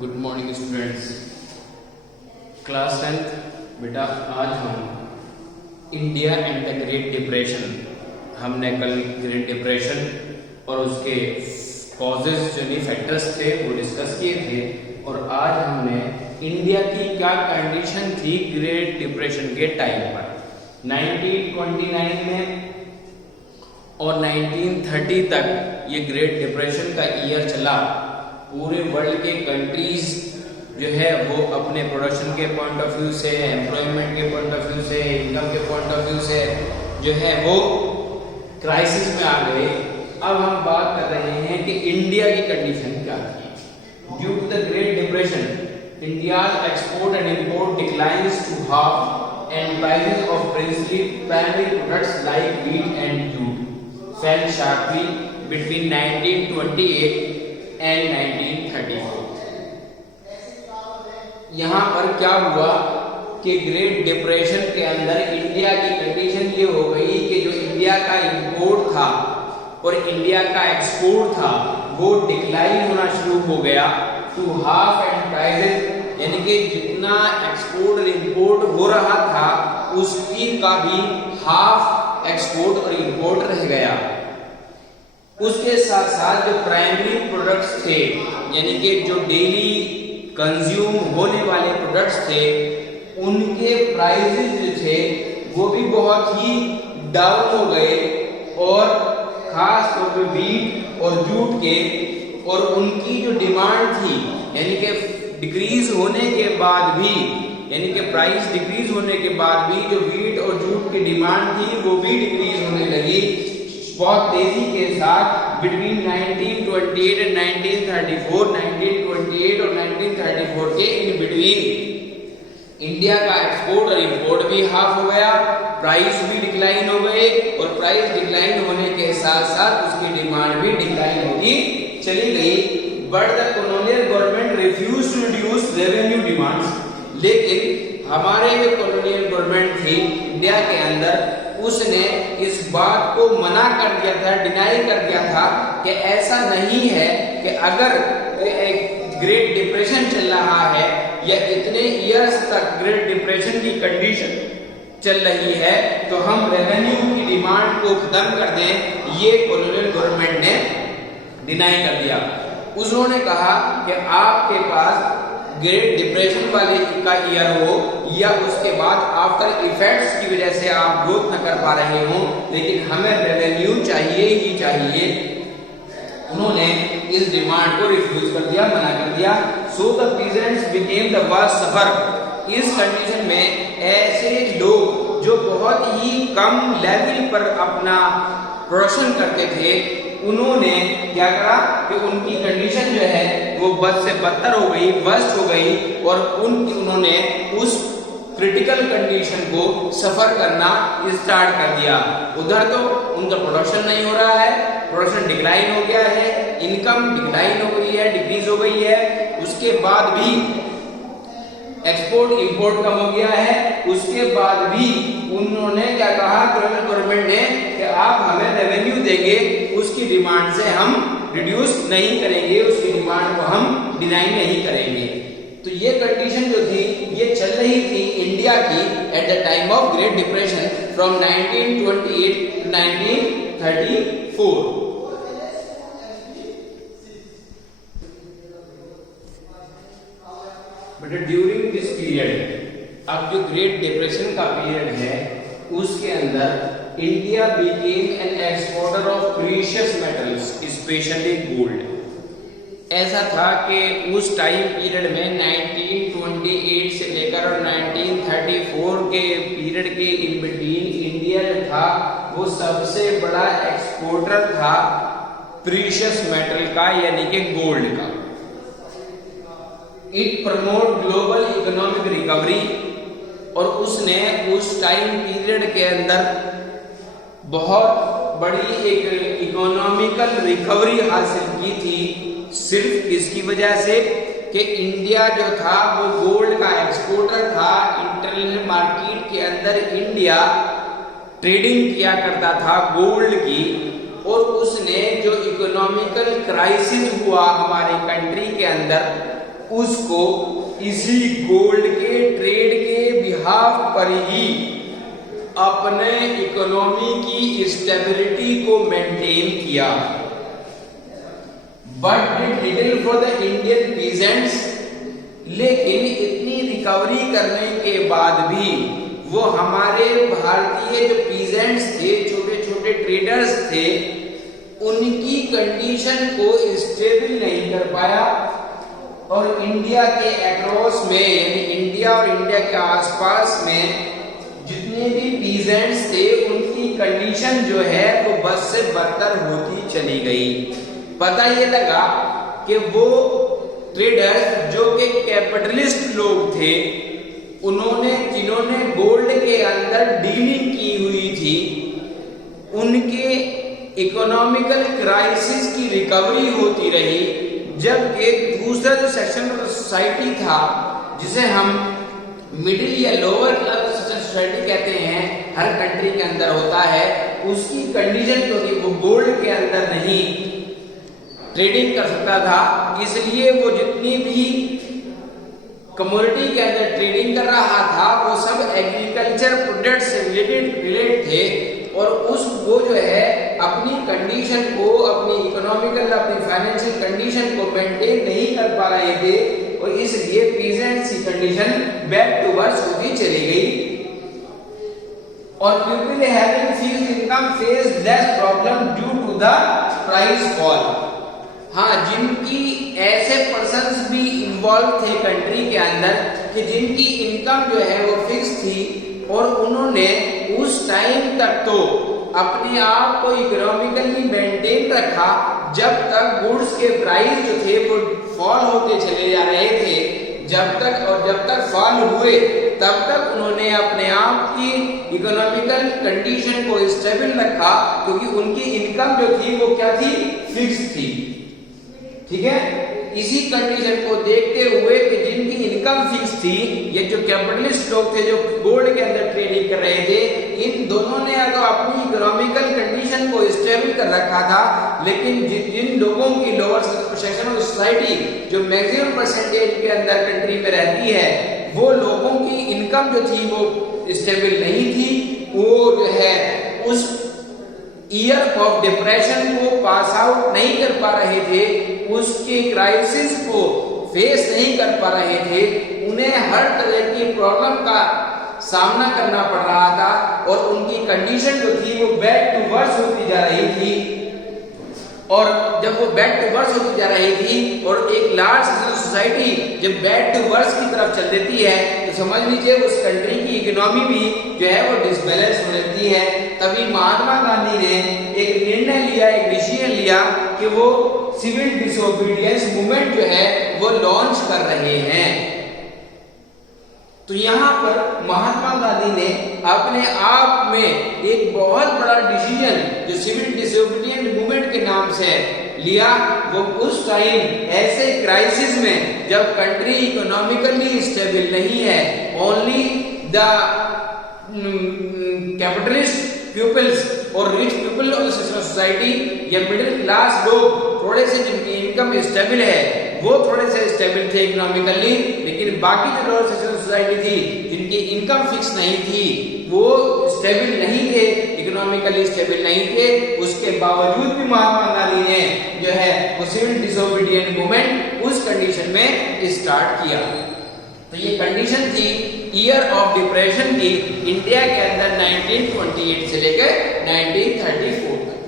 Good morning students. Class 10th बेटा, आज हम India and the great depression, हमने कल ग्रेट डिप्रेशन और उसके कॉजेज यानी फैक्टर्स थे वो डिस्कस किए थे, और आज हमने इंडिया की क्या कंडीशन थी ग्रेट डिप्रेशन के टाइम पर 1929 में और 1930 तक ये ग्रेट डिप्रेशन का ईयर चला। पूरे वर्ल्ड के कंट्रीज जो है वो अपने प्रोडक्शन के पॉइंट ऑफ व्यू से, एम्प्लॉयमेंट के पॉइंट ऑफ व्यू से, इनकम के पॉइंट ऑफ व्यू से जो है वो क्राइसिस में आ गए। अब हम बात कर रहे हैं कि इंडिया की कंडीशन क्या थी। Due to the great depression, India's export and import declines to half and prices of principally primary products like wheat and jute fell sharply between 1928 and 1934। यहां पर क्या हुआ कि ग्रेट डिप्रेशन के अंदर इंडिया की कंडीशन ये हो गई कि जो इंडिया का इंपोर्ट था और इंडिया का एक्सपोर्ट था वो डिक्लाइन होना शुरू हो गया टू हाफ एंड प्राइसेस, यानी कि जितना एक्सपोर्ट और इंपोर्ट हो रहा था उसकी का भी हाफ एक्सपोर्ट और इंपोर्ट रह गया। उसके साथ साथ जो प्राइमरी प्रोडक्ट्स थे, यानी कि जो डेली कंज्यूम होने वाले प्रोडक्ट्स थे, उनके प्राइसेस जो थे वो भी बहुत ही डाउन हो गए, और खास तौर पे व्हीट और जूट के, और उनकी जो डिमांड थी यानी कि डिक्रीज होने के बाद भी, यानी कि प्राइस डिक्रीज होने के बाद भी जो व्हीट और जूट की डिमांड थी वो भी डिक्रीज होने लगी बहुत तेजी के साथ। बिटवीन 1928 एंड 1934, 1928 और 1934 के इन बिटवीन इंडिया का एक्सपोर्ट और इंपोर्ट भी हाफ हो गया, प्राइस भी डिक्लाइन हो गए, और प्राइस डिक्लाइन होने के साथ साथ उसकी डिमांड भी डिक्लाइन होती चली गई। But the colonial government refuse to reduce revenue demands, लेकिन हमारे जो कॉलोनियल गवर्नमेंट थी इंडिया के अंदर, उसने इस बात को मना कर दिया था, डिनाई कर दिया था कि ऐसा नहीं है कि अगर एक ग्रेट डिप्रेशन चल रहा है या इतने इयर्स तक ग्रेट डिप्रेशन की कंडीशन चल रही है तो हम रेवेन्यू की डिमांड को खत्म कर दें। ये कॉलोनियल गवर्नमेंट ने डिनाई कर दिया। उन्होंने कहा कि आपके पास ग्रेट डिप्रेशन वाले का ईयर हो या उसके बाद आफ्टर इफेक्ट्स की वजह से आप ग्रोथ न कर पा रहे हो, लेकिन हमें रेवेन्यू चाहिए ही चाहिए। उन्होंने इस डिमांड को रिफ्यूज कर दिया, मना कर दिया। So the peasants became the worst suffer. इस कंडीशन में ऐसे लोग जो बहुत ही कम लेवल पर अपना प्रोडक्शन करते थे, उन्होंने क्या करा कि उनकी कंडीशन जो है वो बद से बदतर हो गई, वर्स्ट हो गई, और उन्होंने उस क्रिटिकल कंडीशन को सफर करना स्टार्ट कर दिया। उधर तो उनका प्रोडक्शन नहीं हो रहा है, प्रोडक्शन डिक्लाइन हो गया है, इनकम डिक्लाइन हो गई है, डिक्रीज हो गई है, उसके बाद भी एक्सपोर्ट इंपोर्ट कम हो गया है, उसके बाद भी उन्होंने क्या कहा गवर्नमेंट ने कि आप हमें रेवेन्यू देंगे, उसकी डिमांड से हम रिड्यूस नहीं करेंगे, उसकी डिमांड को हम डिनाई नहीं करेंगे। तो ये कंडीशन जो थी ये चल रही थी इंडिया की at the time of great depression from 1928 to 1934। But during this period, अब जो ग्रेट डिप्रेशन का पीरियड है उसके अंदर India became an exporter of precious metals specially gold. ऐसा था कि उस टाइम पीरियड में 1928 से लेकर 1934 के पीरियड के इन बिटवीन इंडिया जो था वो सबसे बड़ा एक्सपोर्टर था प्रीशियस मेटल का, यानी कि गोल्ड का। It promote global economic recovery, और उसने उस टाइम पीरियड के अंदर बहुत बड़ी एक इकोनॉमिकल रिकवरी हासिल की थी, सिर्फ इसकी वजह से कि इंडिया जो था वो गोल्ड का एक्सपोर्टर था। इंटरनेशनल मार्केट के अंदर इंडिया ट्रेडिंग किया करता था गोल्ड की, और उसने जो इकोनॉमिकल क्राइसिस हुआ हमारे कंट्री के अंदर उसको इसी गोल्ड के ट्रेड के बिहाफ पर ही अपने इकोनॉमी की स्टेबिलिटी को मेंटेन किया। But did little for the Indian peasants, लेकिन इतनी रिकवरी करने के बाद भी वो हमारे भारतीय जो पीजेंट्स थे, छोटे छोटे ट्रेडर्स थे, उनकी कंडीशन को स्टेबल नहीं कर पाया। और इंडिया के अक्रॉस में, यानी इंडिया और इंडिया के आसपास में जितने भी पीजेंट्स थे, उनकी कंडीशन जो है वो बद से बदतर होती चली गई। पता ये लगा कि वो ट्रेडर्स जो कि कैपिटलिस्ट लोग थे, उन्होंने जिन्होंने गोल्ड के अंदर डीलिंग की हुई थी, उनके इकोनॉमिकल क्राइसिस की रिकवरी होती रही, जबकि दूसरा जो सेक्शन ऑफ सोसाइटी था, जिसे हम मिडिल या लोअर क्लास सोसाइटी कहते हैं, हर कंट्री के अंदर होता है, उसकी कंडीशन क्योंकि वो गोल्ड के अंदर नहीं ट्रेडिंग कर सकता था, इसलिए वो जितनी भी कमोडिटी के अंदर ट्रेडिंग कर रहा था वो सब एग्रीकल्चर प्रोडक्ट से रिलेटेड थे। और वो जो है अपनी कंडीशन को, अपनी इकोनॉमिकल, अपनी फाइनेंशियल कंडीशन को मेंटेन नहीं कर पा रहे थे, और इसलिए पीजेंट्स की कंडीशन बैक टू वर्स होती चली गई। और people having fixed income face less problem due to the price fall. हाँ, जिनकी ऐसे पर्सन्स भी इन्वॉल्व थे कंट्री के अंदर कि जिनकी इनकम जो है वो फिक्स थी, और उन्होंने उस टाइम तक तो अपने आप को इकोनॉमिकली मेंटेन रखा जब तक गुड्स के प्राइस जो थे वो फॉल होते चले जा रहे थे। जब तक फॉल हुए तब तक उन्होंने अपने आप की इकोनॉमिकल कंडीशन को स्टेबल रखा, क्योंकि उनकी इनकम जो थी वो क्या थी, फिक्स थी। ठीक है, इसी कंडीशन को देखते हुए कि जिनकी इनकम फिक्स थी, ये जो कैपिटलिस्ट लोग थे जो गोल्ड के अंदर ट्रेडिंग कर रहे थे, इन दोनों ने तो अपनी इकोनॉमिकल कंडीशन को स्टेबल कर रखा था, लेकिन जिन लोगों की लोअर सेक्शन ऑफ सोसाइटी जो मैक्सिमम परसेंटेज के अंदर कंट्री में रहती है, वो लोगों की इनकम जो थी वो स्टेबल नहीं थी। वो जो है उस ईयर ऑफ डिप्रेशन को पास आउट नहीं कर पा रहे थे, उसके क्राइसिस को फेस नहीं कर पा रहे थे, उन्हें हर तरह की प्रॉब्लम का सामना करना पड़ रहा था, और उनकी कंडीशन जो थी वो बैक टू वर्स होती जा रही थी। और जब वो बैक टू वर्स होती जा रही थी, और एक लार्ज सोसाइटी जब बैक टू वर्स की तरफ चल देती है, तो समझ लीजिए उस कंट्री की इकोनॉमी भी जो है वो डिसबैलेंस हो जाती है। तभी महात्मा गांधी ने एक निर्णय लिया, एक डिसीजन लिया कि वो सिविल डिसोबीडियंस मूवमेंट जो है वो लॉन्च कर रहे हैं। तो यहाँ पर महात्मा गांधी ने अपने आप में एक बहुत बड़ा डिसीजन जो सिविल डिसोबीडियंस मूवमेंट के नाम से लिया, वो उस टाइम ऐसे क्राइसिस में जब कंट्री इकोनॉमिकली स्टेबल नहीं है, ओनली द कैपिटलिस्ट पीपल्स और रिच पीपल ऑफ सोसाइटी या मिडिल क्लास लोग थोड़े से जिनकी इनकम स्टेबल है वो थोड़े से स्टेबल थे इकोनॉमिकली, लेकिन बाकी जो लोअर सेक्शन सोसाइटी थी जिनकी इनकम फिक्स नहीं थी वो स्टेबल नहीं थे, इकोनॉमिकली स्टेबल नहीं थे। उसके बावजूद भी महात्मा गांधी ने जो है वो सिविल डिसोबीडियंट मूवमेंट उस कंडीशन में स्टार्ट किया। तो ये कंडीशन थी ईयर ऑफ डिप्रेशन की इंडिया के अंदर 1928 से लेकर 1934 तक।